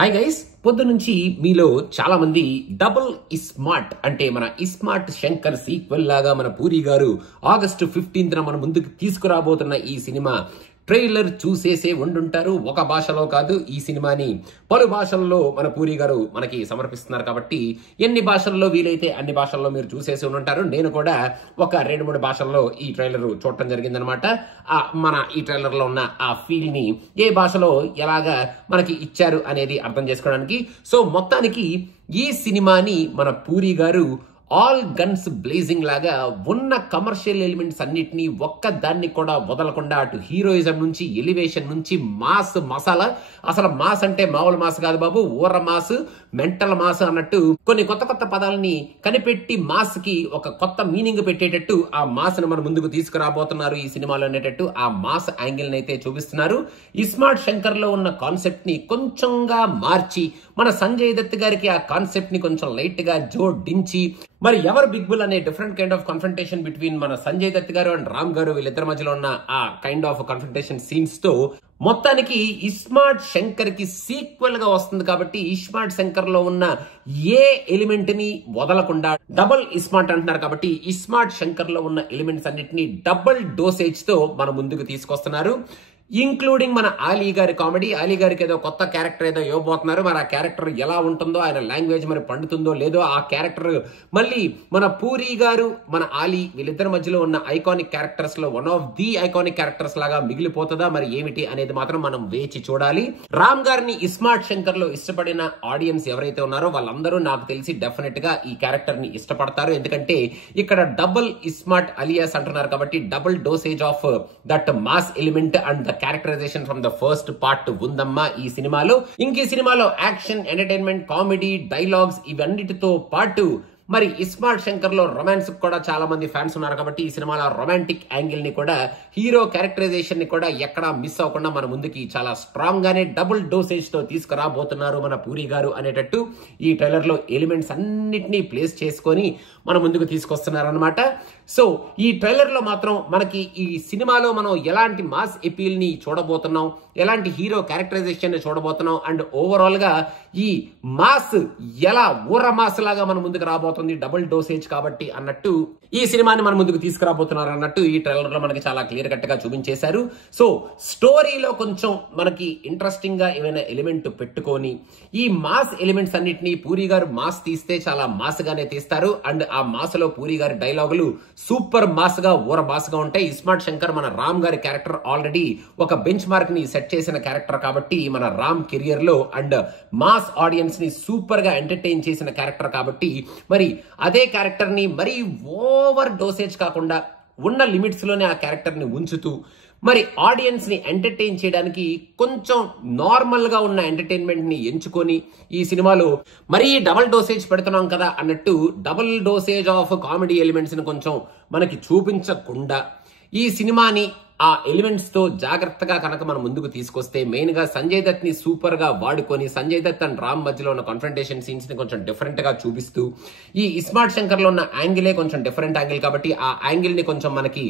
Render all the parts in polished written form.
Hi guys, పొద్దు నుంచి మీలో చాలా మంది డబుల్ ఇస్మార్ట్ అంటే మన ఇస్మార్ట్ శంకర్ సీక్వెల్ లాగా మన పూరి గారు ఆగస్టు 15న మన ముందుకు తీసుకురాబోతున్న ఈ సినిమా ట్రైలర్ చూసేసే ఉండుంటారు. ఒక భాషలో కాదు, ఈ సినిమాని పలు భాషల్లో మన పూరి గారు మనకి సమర్పిస్తున్నారు కాబట్టి ఎన్ని భాషల్లో వీలైతే అన్ని భాషల్లో మీరు చూసేసి ఉండుంటారు. నేను కూడా ఒక 2-3 భాషల్లో ఈ ట్రైలర్ చూడటం జరిగిందనమాట. మన ఈ ట్రైలర్ లో ఉన్న ఆ ఫీల్ ని ఏ భాషలో ఎలాగా మనకి ఇచ్చారు అనేది అర్థం చేసుకోవడానికి. సో మొత్తానికి ఈ సినిమాని మన పూరి గారు ఆల్ గన్స్ బ్లేజింగ్ లాగా ఉన్న కమర్షియల్ ఎలిమెంట్స్ అన్నిటినీ ఒక్క దాన్ని కూడా వదలకుండా అటు హీరోయిజం నుంచి ఎలివేషన్ నుంచి మాస్ మసాలా, అసలు మాస్ అంటే మామూలు మాస్ కాదు బాబు, ఊర మాస్, మెంటల్ మాస్ అన్నట్టు కొన్ని కొత్త కొత్త పదాలని కనిపెట్టి మాస్ కి ఒక కొత్త మీనింగ్ పెట్టేటట్టు ఆ మాస్ ను మన ముందుకు తీసుకురాబోతున్నారు ఈ సినిమాలో అనేటట్టు ఆ మాస్ యాంగిల్ అయితే చూపిస్తున్నారు. ఇస్మార్ట్ శంకర్ లో ఉన్న కాన్సెప్ట్ ని కొంచెంగా మార్చి మన సంజయ్ దత్ గారికి ఆ కాన్సెప్ట్ ని కొంచెం లైట్ గా జోడించి మరి ఎవరు బిగ్ బుల్ అనే different kind of confrontation between మన సంజయ్ దత్ గారు అండ్ రామ్ గారు వీళ్ళిద్దరి మధ్యలో ఉన్న ఆ కైండ్ ఆఫ్ కన్ఫ్రంటేషన్ సీన్స్ తో మొత్తానికి ఇస్మార్ట్ శంకర్ కి సీక్వెల్ గా వస్తుంది కాబట్టి ఇస్మార్ట్ శంకర్ లో ఉన్న ఏ ఎలిమెంట్ ని వదలకుండా డబుల్ ఇస్మార్ట్ అంటున్నారు కాబట్టి ఇస్మార్ట్ శంకర్ లో ఉన్న ఎలిమెంట్స్ అన్నిటిని డబుల్ డోసేజ్ తో మన ముందుకు తీసుకొస్తున్నారు. ఇంక్లూడింగ్ మన ఆలీ గారి కామెడీ. ఆలీ గారికి ఏదో కొత్త క్యారెక్టర్ ఏదో ఇవ్వబోతున్నారు. మరి ఆ క్యారెక్టర్ ఎలా ఉంటుందో, ఆయన లాంగ్వేజ్ మరి పండుతుందో లేదో, ఆ క్యారెక్టర్ మళ్ళీ మన పూరి గారు మన ఆలీ వీళ్ళిద్దరి మధ్యలో ఉన్న ఐకానిక్ క్యారెక్టర్స్ లో one of the iconic characters లాగా మిగిలిపోతుందా మరి ఏమిటి అనేది మాత్రం మనం వేచి చూడాలి. రామ్ గారిని ఇస్మార్ట్ శంకర్ లో ఇష్టపడిన ఆడియన్స్ ఎవరైతే ఉన్నారో వాళ్ళందరూ నాకు తెలిసి డెఫినెట్ గా ఈ క్యారెక్టర్ ని ఇష్టపడతారు. ఎందుకంటే ఇక్కడ డబుల్ ఇస్మార్ట్ అలియాస్ అంటున్నారు కాబట్టి double dosage of that mass element and the characterisation from the first part ఉందమ్మా ఈ సినిమాలో. ఇంక ఈ సినిమాలో యాక్షన్, ఎంటర్టైన్మెంట్, కామెడీ, డైలాగ్స్ ఇవన్నిటితో పాటు మరి ఇస్మార్ట్ శంకర్ లో రొమాన్స్ కూడా చాలా మంది ఫ్యాన్స్ ఉన్నారు కాబట్టి ఈ సినిమాలో రొమాంటిక్ యాంగిల్ ని కూడా, హీరో క్యారెక్టరైజేషన్ ని కూడా ఎక్కడా మిస్ అవ్వకుండా మన ముందుకి చాలా స్ట్రాంగ్ గానే డబుల్ డోసేజ్ తో తీసుకురాబోతున్నారు మన పూరి గారు అనేటట్టు ఈ ట్రైలర్ లో ఎలిమెంట్స్ అన్నిటినీ ప్లేస్ చేసుకొని మన ముందుకు తీసుకొస్తున్నారు అనమాట. సో ఈ ట్రైలర్ లో మాత్రం మనకి ఈ సినిమాలో మనం ఎలాంటి మాస్ ఎపీల్ ని చూడబోతున్నాం, ఎలాంటి హీరో క్యారెక్టరైజేషన్ ని చూడబోతున్నాం అండ్ ఓవరాల్ గా ఈ మాస్ ఎలా ఊర మాస్ లాగా మన ముందుకు రాబోతుంది డబుల్ డోసేజ్ కాబట్టి అన్నట్టు ఈ సినిమాని మన ముందుకు తీసుకురాబోతున్నారు అన్నట్టు ఈ ట్రైలర్ లో మనకి చాలా క్లియర్ కట్ గా చూపించేశారు. సో స్టోరీలో కొంచెం మనకి ఇంట్రెస్టింగ్ గా ఏమైనా ఎలిమెంట్ పెట్టుకొని ఈ మాస్ ఎలిమెంట్స్ అన్నిటినీ పూరి గారు మాస్ తీస్తే చాలా మాస్ గానే తీస్తారు అండ్ ఆ మాస్ లో పూరి గారి డైలాగులు సూపర్ మాస్ గా ఊర మాస్ గా ఉంటాయి. ఇస్మార్ట్ శంకర్ మన రామ్ గారి క్యారెక్టర్ ఆల్రెడీ ఒక బెంచ్ మార్క్ ని సెట్ చేసిన క్యారెక్టర్ కాబట్టి మన రామ్ కెరియర్ లో అండ్ మాస్ ఆడియన్స్ ని సూపర్ గా ఎంటర్టైన్ చేసిన క్యారెక్టర్ కాబట్టి మరి అదే క్యారెక్టర్ ని మరీ ఓవర్ డోసేజ్ కాకుండా ఉన్న లిమిట్స్ లోనే ఆ క్యారెక్టర్ ని ఉంచుతూ మరి ఆడియన్స్ ని ఎంటర్టైన్ చేయడానికి కొంచెం నార్మల్ గా ఉన్న ఎంటర్టైన్మెంట్ ని ఎంచుకొని ఈ సినిమాలో మరీ డబుల్ డోసేజ్ పెడుతున్నాం కదా అన్నట్టు double dosage of comedy elements ని కొంచెం మనకి చూపించకుండా ఈ సినిమాని ఆ ఎలిమెంట్స్ తో జాగ్రత్తగా కనుక మనం ముందుకు తీసుకొస్తే మెయిన్ గా సంజయ్ దత్ ని సూపర్ గా వాడుకొని సంజయ్ దత్ అండ్ రామ్ మధ్యలో ఉన్న కాన్ఫ్రంటేషన్ సీన్స్ ని కొంచెం డిఫరెంట్ గా చూపిస్తూ ఈ ఇస్మార్ట్ శంకర్ లో ఉన్న యాంగిలే కొంచెం డిఫరెంట్ యాంగిల్ కాబట్టి ఆ యాంగిల్ ని కొంచెం మనకి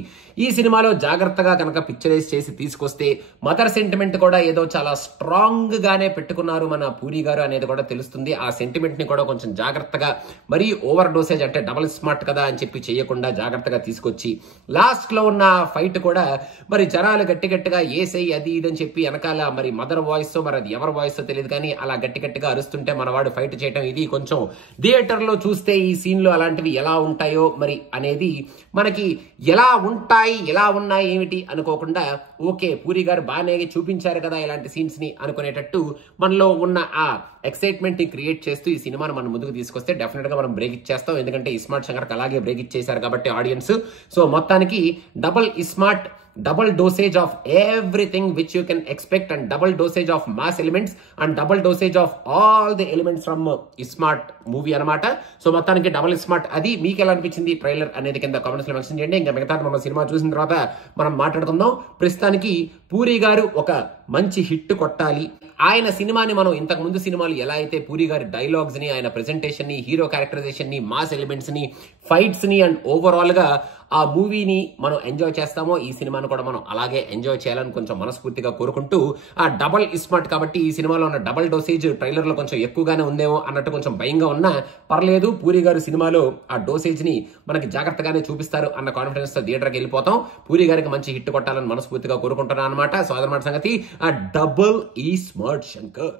ఈ సినిమాలో జాగ్రత్తగా కనుక పిక్చరైజ్ చేసి తీసుకొస్తే మదర్ సెంటిమెంట్ కూడా ఏదో చాలా స్ట్రాంగ్ గానే పెట్టుకున్నారు మన పూరి గారు అనేది కూడా తెలుస్తుంది. ఆ సెంటిమెంట్ ని కూడా కొంచెం జాగ్రత్తగా మరీ ఓవర్ డోసేజ్ అంటే డబుల్ స్మార్ట్ కదా అని చెప్పి చేయకుండా జాగ్రత్తగా తీసుకొచ్చి లాస్ట్ లో ఉన్న ఫైట్ కూడా మరి జనాలు గట్టిగా ఏసై అది ఇదని చెప్పి వెనకాల మరి మదర్ వాయిస్ తో మరి అది ఎవరి వాయిస్ తో తెలియదు కానీ అలా గట్టిగా అరుస్తుంటే మనవాడు ఫైట్ చేయటం ఇది కొంచెం థియేటర్ లో చూస్తే ఈ సీన్ లో అలాంటివి ఎలా ఉంటాయో మరి అనేది మనకి ఎలా ఉంటాయి, ఎలా ఉన్నాయి ఏమిటి అనుకోకుండా ఓకే పూరి గారు బాగానే చూపించారు కదా ఇలాంటి సీన్స్ ని అనుకునేటట్టు మనలో ఉన్న ఆ ఎక్సైట్మెంట్ ని క్రియేట్ చేస్తూ ఈ సినిమాను మనం ముందుకు తీసుకొస్తే డెఫినెట్ గా మనం బ్రేక్ ఇచ్చేస్తాం. ఎందుకంటే ఇస్మార్ట్ శంకర్ అలాగే బ్రేక్ ఇచ్చేశారు కాబట్టి ఆడియన్స్. సో మొత్తానికి double iSmart, double dosage of everything which you can expect and double dosage of mass elements and double dosage of all the elements from Smart movie anamata. So మొత్తానికి double smart. అది మీకు ఎలా అనిపించింది trailer అనేది కింద comments లో mention చేయండి. ఇంకా మిగతా మన సినిమా చూసిన తర్వాత మనం మాట్లాడుకుందాం. ప్రస్తుతానికి పూరి గారు ఒక మంచి హిట్ కొట్టాలి. ఆయన సినిమాని మనం ఇంతకు ముందు సినిమాలు ఎలా అయితే పూరి గారి డైలాగ్స్ ని, ఆయన ప్రెజెంటేషన్ ని, హీరో క్యారెక్టరైజేషన్ ని, మాస్ ఎలిమెంట్స్ ని, ఫైట్స్ ని అండ్ ఓవరాల్ గా ఆ మూవీని మనం ఎంజాయ్ చేస్తామో ఈ సినిమాను కూడా మనం అలాగే ఎంజాయ్ చేయాలని కొంచెం మనస్ఫూర్తిగా కోరుకుంటూ, ఆ డబల్ ఇస్మార్ట్ కాబట్టి ఈ సినిమాలో ఉన్న డబల్ డోసేజ్ ట్రైలర్ లో కొంచెం ఎక్కువగానే ఉందేమో అన్నట్టు కొంచెం భయంగా ఉన్నా పర్లేదు, పూరి గారి సినిమాలో ఆ డోసేజ్ ని మనకి జాగ్రత్తగానే చూపిస్తారు అన్న కాన్ఫిడెన్స్ తో థియేటర్కి వెళ్ళిపోతాం. పూరి గారికి మంచి హిట్ కొట్టాలని మనస్ఫూర్తిగా కోరుకుంటున్నాను అనమాట. సో అదనమాట సంగతి, ఆ డబుల్ ఈ స్మార్ట్ శంకర్.